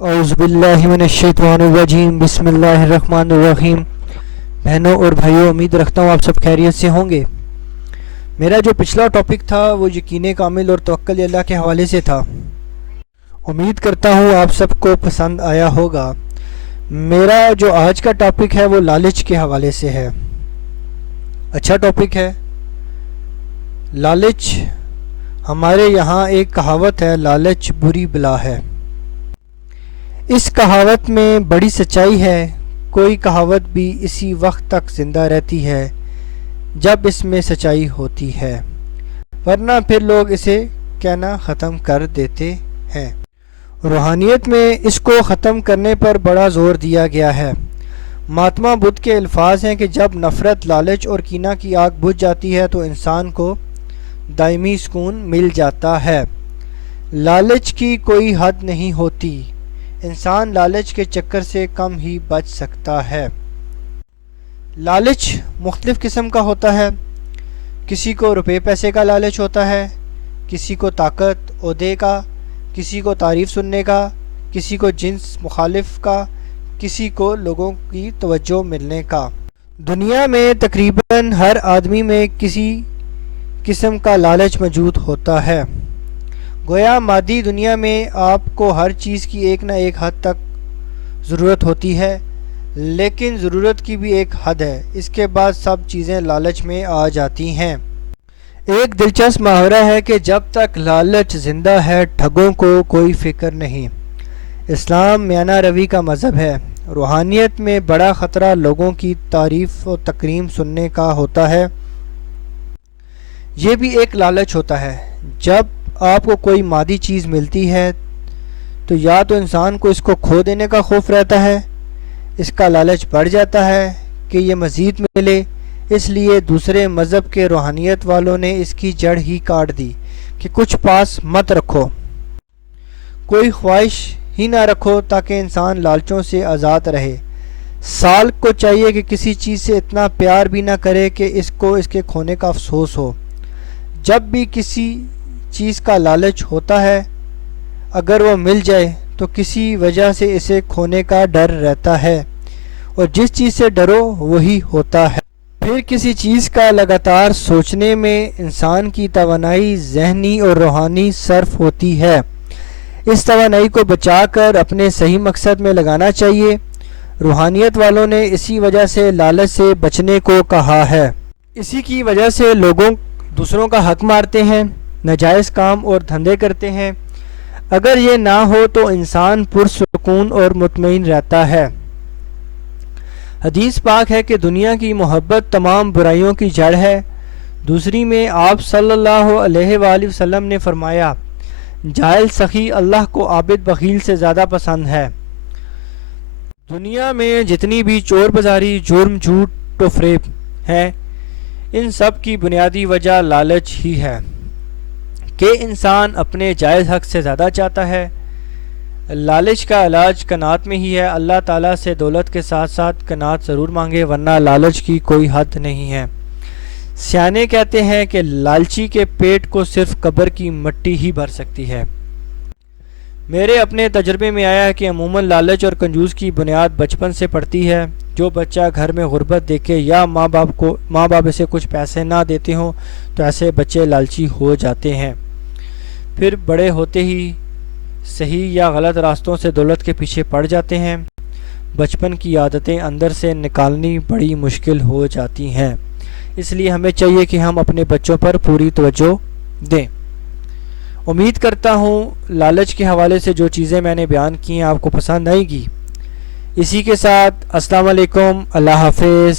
اعوذ باللہ من الشیطان الرجیم بسم اللہ الرحمن الرحیم۔ بہنوں اور بھائیوں، امید رکھتا ہوں آپ سب خیریت سے ہوں گے۔ میرا جو پچھلا ٹاپک تھا وہ یقین کامل اور توکل اللہ کے حوالے سے تھا۔ امید کرتا ہوں آپ سب کو پسند آیا ہوگا۔ میرا جو آج کا ٹاپک ہے وہ لالچ کے حوالے سے ہے۔ اچھا ٹاپک ہے۔ لالچ، ہمارے یہاں ایک کہاوت ہے، لالچ بری بلا ہے۔ اس کہاوت میں بڑی سچائی ہے۔ کوئی کہاوت بھی اسی وقت تک زندہ رہتی ہے جب اس میں سچائی ہوتی ہے، ورنہ پھر لوگ اسے کہنا ختم کر دیتے ہیں۔ روحانیت میں اس کو ختم کرنے پر بڑا زور دیا گیا ہے۔ مہاتما بدھ کے الفاظ ہیں کہ جب نفرت، لالچ اور کینہ کی آگ بجھ جاتی ہے تو انسان کو دائمی سکون مل جاتا ہے۔ لالچ کی کوئی حد نہیں ہوتی۔ انسان لالچ کے چکر سے کم ہی بچ سکتا ہے۔ لالچ مختلف قسم کا ہوتا ہے۔ کسی کو روپے پیسے کا لالچ ہوتا ہے، کسی کو طاقت، عہدے کا، کسی کو تعریف سننے کا، کسی کو جنس مخالف کا، کسی کو لوگوں کی توجہ ملنے کا۔ دنیا میں تقریباً ہر آدمی میں کسی قسم کا لالچ موجود ہوتا ہے۔ گویا مادی دنیا میں آپ کو ہر چیز کی ایک نہ ایک حد تک ضرورت ہوتی ہے، لیکن ضرورت کی بھی ایک حد ہے، اس کے بعد سب چیزیں لالچ میں آ جاتی ہیں۔ ایک دلچسپ محاورہ ہے کہ جب تک لالچ زندہ ہے ٹھگوں کو کوئی فکر نہیں۔ اسلام میانہ روی کا مذہب ہے۔ روحانیت میں بڑا خطرہ لوگوں کی تعریف و تکریم سننے کا ہوتا ہے۔ یہ بھی ایک لالچ ہوتا ہے۔ جب آپ کو کوئی مادی چیز ملتی ہے تو یا تو انسان کو اس کو کھو دینے کا خوف رہتا ہے، اس کا لالچ بڑھ جاتا ہے کہ یہ مزید ملے، اس لیے دوسرے مذہب کے روحانیت والوں نے اس کی جڑ ہی کاٹ دی کہ کچھ پاس مت رکھو، کوئی خواہش ہی نہ رکھو تاکہ انسان لالچوں سے آزاد رہے۔ سالک کو چاہیے کہ کسی چیز سے اتنا پیار بھی نہ کرے کہ اس کو اس کے کھونے کا افسوس ہو۔ جب بھی کسی چیز کا لالچ ہوتا ہے، اگر وہ مل جائے تو کسی وجہ سے اسے کھونے کا ڈر رہتا ہے، اور جس چیز سے ڈرو وہی ہوتا ہے۔ پھر کسی چیز کا لگاتار سوچنے میں انسان کی توانائی ذہنی اور روحانی صرف ہوتی ہے۔ اس توانائی کو بچا کر اپنے صحیح مقصد میں لگانا چاہیے۔ روحانیت والوں نے اسی وجہ سے لالچ سے بچنے کو کہا ہے۔ اسی کی وجہ سے لوگوں دوسروں کا حق مارتے ہیں، ناجائز کام اور دھندے کرتے ہیں۔ اگر یہ نہ ہو تو انسان پرسکون اور مطمئن رہتا ہے۔ حدیث پاک ہے کہ دنیا کی محبت تمام برائیوں کی جڑ ہے۔ دوسری میں آپ صلی اللہ علیہ وآلہ وسلم نے فرمایا، جاہل سخی اللہ کو عابد بخیل سے زیادہ پسند ہے۔ دنیا میں جتنی بھی چور بازاری، جرم، جھوٹ و فریب ہے، ان سب کی بنیادی وجہ لالچ ہی ہے کہ انسان اپنے جائز حق سے زیادہ چاہتا ہے۔ لالچ کا علاج قناعت میں ہی ہے۔ اللہ تعالیٰ سے دولت کے ساتھ ساتھ قناعت ضرور مانگے، ورنہ لالچ کی کوئی حد نہیں ہے۔ سیانے کہتے ہیں کہ لالچی کے پیٹ کو صرف قبر کی مٹی ہی بھر سکتی ہے۔ میرے اپنے تجربے میں آیا ہے کہ عموماً لالچ اور کنجوس کی بنیاد بچپن سے پڑتی ہے۔ جو بچہ گھر میں غربت دیکھے یا ماں باپ اسے کچھ پیسے نہ دیتے ہوں تو ایسے بچے لالچی ہو جاتے ہیں۔ پھر بڑے ہوتے ہی صحیح یا غلط راستوں سے دولت کے پیچھے پڑ جاتے ہیں۔ بچپن کی عادتیں اندر سے نکالنی بڑی مشکل ہو جاتی ہیں۔ اس لیے ہمیں چاہیے کہ ہم اپنے بچوں پر پوری توجہ دیں۔ امید کرتا ہوں لالچ کے حوالے سے جو چیزیں میں نے بیان کی ہیں آپ کو پسند آئیں گی۔ اسی کے ساتھ السلام علیکم، اللہ حافظ۔